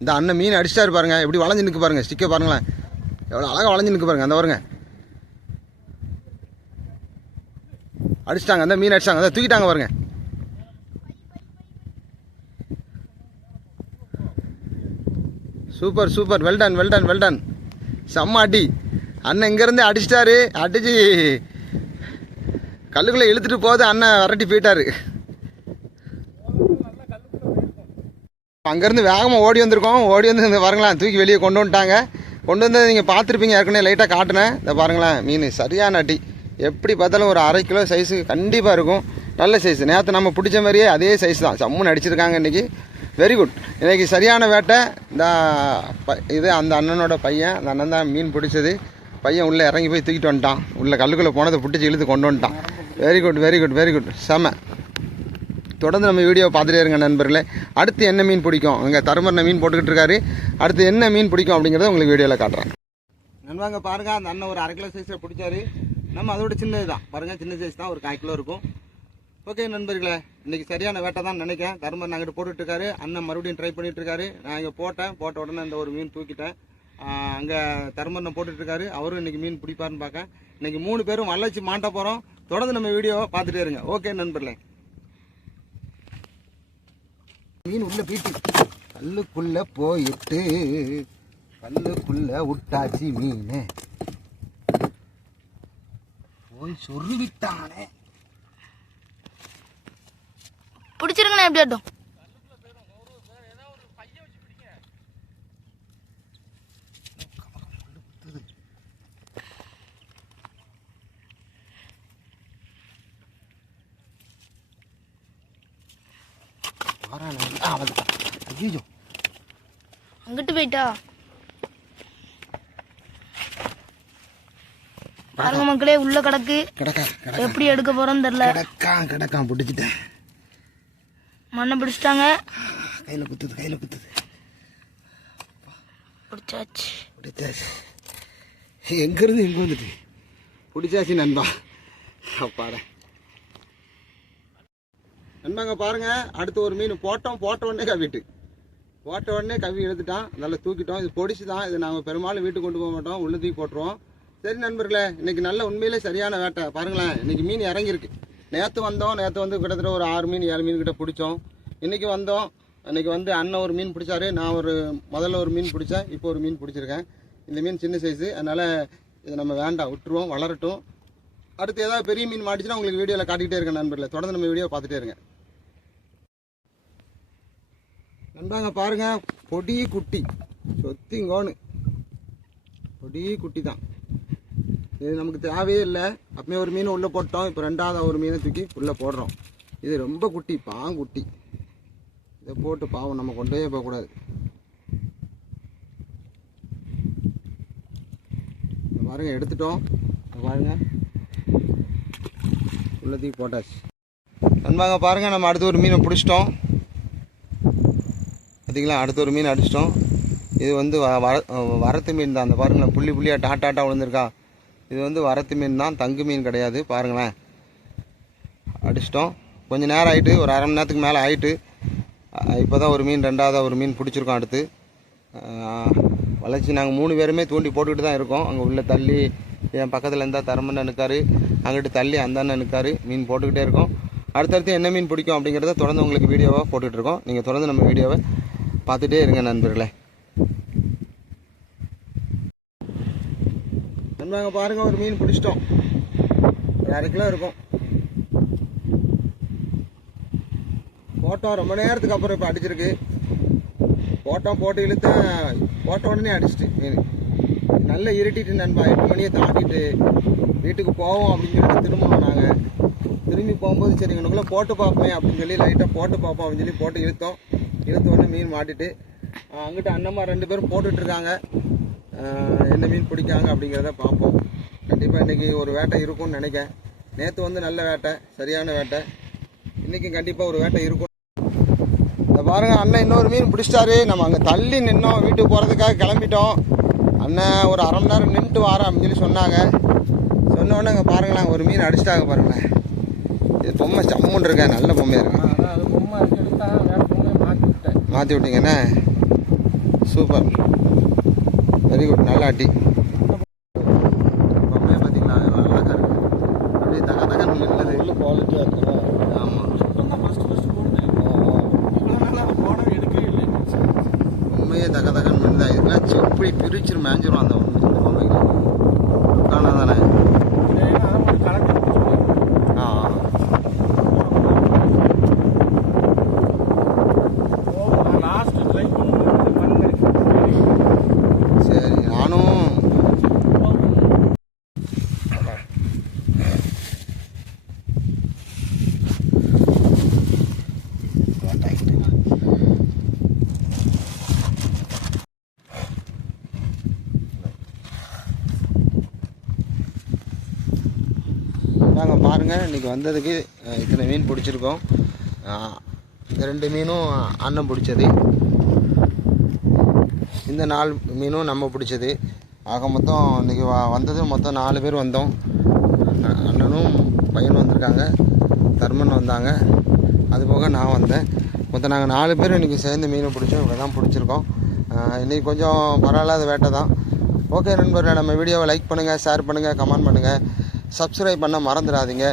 இந்த அண்ணன் மீன் அடிச்சிட்டாரு பாருங்க, எப்படி வளைஞ்சு நிற்கு பாருங்க, ஸ்டிக்கை பாருங்களேன் எவ்வளோ அழகாக வளைஞ்சு நிற்கு பாருங்க. அந்த பாருங்க அடிச்சிட்டாங்க, அந்த மீன் அடிச்சிட்டாங்க, அதை தூக்கிட்டாங்க பாருங்க. Super super, well done well done well done, செம்ம அடி. அண்ணன் இங்கேருந்து அடிச்சிட்டாரு, அடிச்சு கல்லுக்குள்ளே இழுத்துட்டு போகுது, அண்ணன் விரட்டி போயிட்டாரு. அங்கேருந்து வேகமாக ஓடி வந்திருக்கோம், ஓடி வந்து இந்த பாருங்களேன் தூக்கி வெளியே கொண்டு வந்துட்டாங்க. கொண்டு வந்து நீங்கள் பார்த்துருப்பீங்க, ஏற்கனவே லைட்டாக காட்டினேன். இந்த பாருங்களேன் மீன் சரியான அடி, எப்படி பார்த்தாலும் ஒரு 1/2 கிலோ சைஸு கண்டிப்பாக இருக்கும், நல்ல சைஸ். நேற்று நம்ம பிடிச்ச மாதிரியே அதே சைஸ் தான், சம்முன்னு அடிச்சிருக்காங்க இன்றைக்கி. வெரி குட், இன்றைக்கி சரியான வேட்டை. இந்த இது அந்த அண்ணனோட பையன், அந்த அண்ணன் தான் மீன் பிடிச்சது. பையன் உள்ளே இறங்கி போய் தூக்கிட்டு வந்துட்டான், உள்ளே கல்லுக்குள்ளே போனதை பிடிச்சி இழுத்து கொண்டு வந்துட்டான். Very good very good very good, செம. தொடர்ந்து நம்ம வீடியோ பார்த்துட்டே இருங்க நண்பர்களே. அடுத்து என்ன மீன் பிடிக்கும், அங்கே தருமரண மீன் போட்டுக்கிட்டு இருக்காரு. அடுத்து என்ன மீன் பிடிக்கும் அப்படிங்கிறத உங்களுக்கு வீடியோவில் காட்டுறேன். நண்பாங்க பாருங்கள், அந்த அண்ணன் ஒரு 1/2 கிலோ சைஸில் பிடிச்சாரு. நம்ம அதோட சின்னது தான் பாருங்கள், சின்ன சைஸ் தான், ஒரு 1/4 கிலோ இருக்கும். ஓகே நண்பர்களே, இன்றைக்கி சரியான வேட்டை தான் நினைக்கிறேன். தருமன் அங்கிட்டு போட்டுட்ருக்காரு, அண்ணன் மறுபடியும் ட்ரை பண்ணிகிட்ருக்காரு. நான் இங்கே போட்ட உடனே இந்த ஒரு மீன் தூக்கிட்டேன். அங்கே தருமன் போட்டுட்ருக்காரு, அவரும் இன்றைக்கி மீன் பிடிப்பாருன்னு பார்க்க. இன்றைக்கி 3 பேரும் வளைச்சி மாட்ட போகிறோம். தொடர்ந்து நம்ம வீடியோவை பார்த்துட்டே இருங்க. ஓகே நண்பர்களே, மீன் உள்ள போயிட்டு கல்லுக்குள்ள போயிட்டு கல்லுக்குள்ள விட்டாச்சு மீன், போய் சொருவிட்டானே. பிடிச்சிருங்கண்ணா, எப்படி ஆட்டும் அங்கிட்டு போயிட்டா பாருங்க மக்களே, உள்ள கிடக்கு. எப்படி எடுக்க போறோம்னு தெரியல. கிடக்கா பிடிச்சிட்டேன், மண்ணை பிடிச்சிட்டாங்க, கையில குத்துது பிடிச்சாச்சு. எங்க இருந்து எங்க வந்துட்டு பிடிச்சாச்சு நண்பா. பாரு நண்பாங்க பாருங்க, அடுத்து ஒரு மீன் போட்ட உடனே கவி எடுத்துட்டான், நல்லா தூக்கிட்டோம். இது பொடிச்சு தான், இது நாங்கள் பெரும்பாலும் வீட்டுக்கு கொண்டு போக மாட்டோம், உள்ள தூக்கி போட்டுருவோம். சரி நண்பர்களே, இன்னைக்கு நல்ல உண்மையிலே சரியான வேட்டை பாருங்களேன். இன்னைக்கு மீன் இறங்கியிருக்கு. நேற்று வந்து கிட்டத்தட்ட ஒரு 6 மீன் 7 மீன் கிட்ட பிடிச்சோம். இன்னைக்கு வந்து அண்ணன் ஒரு மீன் பிடிச்சாரு, நான் முதல்ல ஒரு மீன் பிடிச்சேன், இப்போ ஒரு மீன் பிடிச்சிருக்கேன். இந்த மீன் சின்ன சைஸு, அதனால் இதை நம்ம வேண்டாம், விட்டுருவோம், வளரட்டும். அடுத்து ஏதாவது பெரிய மீன் மாட்டிச்சுன்னா உங்களுக்கு வீடியோவில் காட்டிகிட்டே இருக்கேன் நண்பர்களே. தொடர்ந்து நம்ம வீடியோ பார்த்துட்டே இருங்க நண்பாங்க. பாருங்க, பொடி குட்டி சொத்திங்கோன்னு பொடி குட்டி தான். இது நமக்கு தேவையே இல்லை. அப்பவே ஒரு மீன் உள்ளே போட்டோம், இப்போ 2வது ஒரு மீனை தூக்கி உள்ளே போடுறோம். இது ரொம்ப குட்டி, பாங்குட்டி. இதை போட்டு பாவம் நம்ம கொண்டே போகக்கூடாது. பாருங்க, எடுத்துட்டோம் பாருங்க, உள்ளத்துக்கு போட்டாச்சு நண்பாங்க. பாருங்கள், நம்ம அடுத்த ஒரு மீனை பிடிச்சிட்டோம் பார்த்தீங்களா, அடுத்த ஒரு மீன் அடிச்சிட்டோம். இது வந்து வரத்து மீன் தான். அந்த பாருங்களேன், புள்ளி புள்ளியாக டாட்டாக விழுந்திருக்கா. இது வந்து வரத்து மீன் தான், தங்கு மீன் கிடையாது. பாருங்களேன், அடிச்சிட்டோம். கொஞ்சம் நேரம் ஆகிட்டு, ஒரு 1/2 மணி நேரத்துக்கு மேலே ஆகிட்டு. இப்போ தான் ஒரு மீன் 2வது ஒரு மீன் பிடிச்சிருக்கோம். அடுத்து வளைச்சி நாங்கள் 3 பேருமே தூண்டி போட்டுக்கிட்டு தான் இருக்கோம். அங்கே உள்ள தள்ளி என் பக்கத்தில் இருந்தால் தரமண்ணன் நிற்காரு, அங்கிட்டு தள்ளி அந்த அண்ணன் நிற்காரு, மீன் போட்டுக்கிட்டே இருக்கோம். அடுத்தடுத்து என்ன மீன் பிடிக்கும் அப்படிங்கிறத தொடர்ந்து உங்களுக்கு வீடியோவாக போட்டுட்ருக்கோம். நீங்கள் தொடர்ந்து நம்ம வீடியோவை பார்த்துட்டே இருங்க நண்பர்களே. நண்பங்க பாருங்கள், ஒரு மீன் பிடிச்சிட்டோம், ஒரு 1/2 கிலோ இருக்கும். போட்டோம் ரொம்ப நேரத்துக்கு அப்புறம் இப்போ அடிச்சிருக்கு. போட்டு இழுத்தேன், போட்ட உடனே அடிச்சிட்டு மீன். நல்லா இருட்டிட்டு நண்பா, 8 மணியை தாண்டிட்டு வீட்டுக்கு போவோம் அப்படின்னு சொல்லிட்டு திரும்பி போகும்போது சரி இவனுக்குள்ளே போட்டு பார்ப்போமே அப்படின்னு சொல்லி லைட்டாக போட்டு பார்ப்போம் அப்படின்னு சொல்லி போட்டு இழுத்த உடனே மீன் மாட்டிட்டு அங்கிட்ட அண்ணம்மா 2 பேரும் போட்டுட்ருக்காங்க. என்ன மீன் பிடிக்காங்க அப்படிங்கிறத பார்ப்போம். கண்டிப்பாக இன்றைக்கி ஒரு வேட்டை இருக்கும்னு நினைக்கிறேன். நேற்று வந்து நல்ல வேட்டை, சரியான வேட்டை. இன்றைக்கும் கண்டிப்பாக ஒரு வேட்டை இருக்கும். இதை பாருங்கள், அண்ணன் இன்னொரு மீன் பிடிச்சிட்டாரு. நம்ம அங்கே தள்ளி நின்னோம், வீட்டுக்கு போகிறதுக்காக கிளம்பிட்டோம். அண்ணன் ஒரு 1/2 மணி நேரம் நின்றுட்டு வாரேன் அப்படின்னு சொல்லி சொன்னாங்க. சொன்னோடனே அங்கே பாருங்களேன், ஒரு மீன் அடிச்சிட்டாங்க பாருங்களேன். இது பொம்மை சம்முன்னு இருக்கேன், நல்ல பொம்மையாக இருக்கு. மாற்றி விட்டீங்கண்ணே. சூப்பர், வெரி குட், நல்ல அடி. பொம்மையை பார்த்தீங்களா, அழகாக இருக்கு, அப்படியே தக தகன்னு மின்னது. உள்ள குவாலிட்டியாக இருக்குதா? ஆமாம், ஃபஸ்ட்டு போடுறேன். இவ்வளோ நாள் அதை போட எடுக்கவே இல்லை. உண்மையே தக தகன்னு மின்னதா. இதுக்கெல்லாம் செப்பி பிரிச்சிரு மேஞ்சிரும் அந்த ஒன்று, இந்த பொம்மைக்கு ஆனால் தானே. ஆ சரி, நானும் நாங்கள் பாருங்கள் இன்றைக்கி வந்ததுக்கு இத்தனை மீன் பிடிச்சிருக்கோம். இந்த 2 மீனும் அண்ணன் பிடிச்சது, இந்த 4 மீனும் நம்ம பிடிச்சது. ஆக மொத்தம் இன்றைக்கி வந்தது மொத்தம் 4 பேர் வந்தோம். அண்ணனும் பையனும் வந்திருக்காங்க, தர்மன் வந்தாங்க, அதுபோக நான் வந்தேன். மொத்தம் நாங்கள் 4 பேர் இன்றைக்கி சேர்ந்து மீனை பிடிச்சோம். இவ்வளோ தான் பிடிச்சிருக்கோம். இன்றைக்கி கொஞ்சம் பரவாயில்லாத வேட்டை தான். ஓகே நண்பர்களே, நம்ம வீடியோவை லைக் பண்ணுங்கள், ஷேர் பண்ணுங்கள், கமெண்ட் பண்ணுங்கள், சப்ஸ்கிரைப் பண்ண மறந்துடாதீங்க.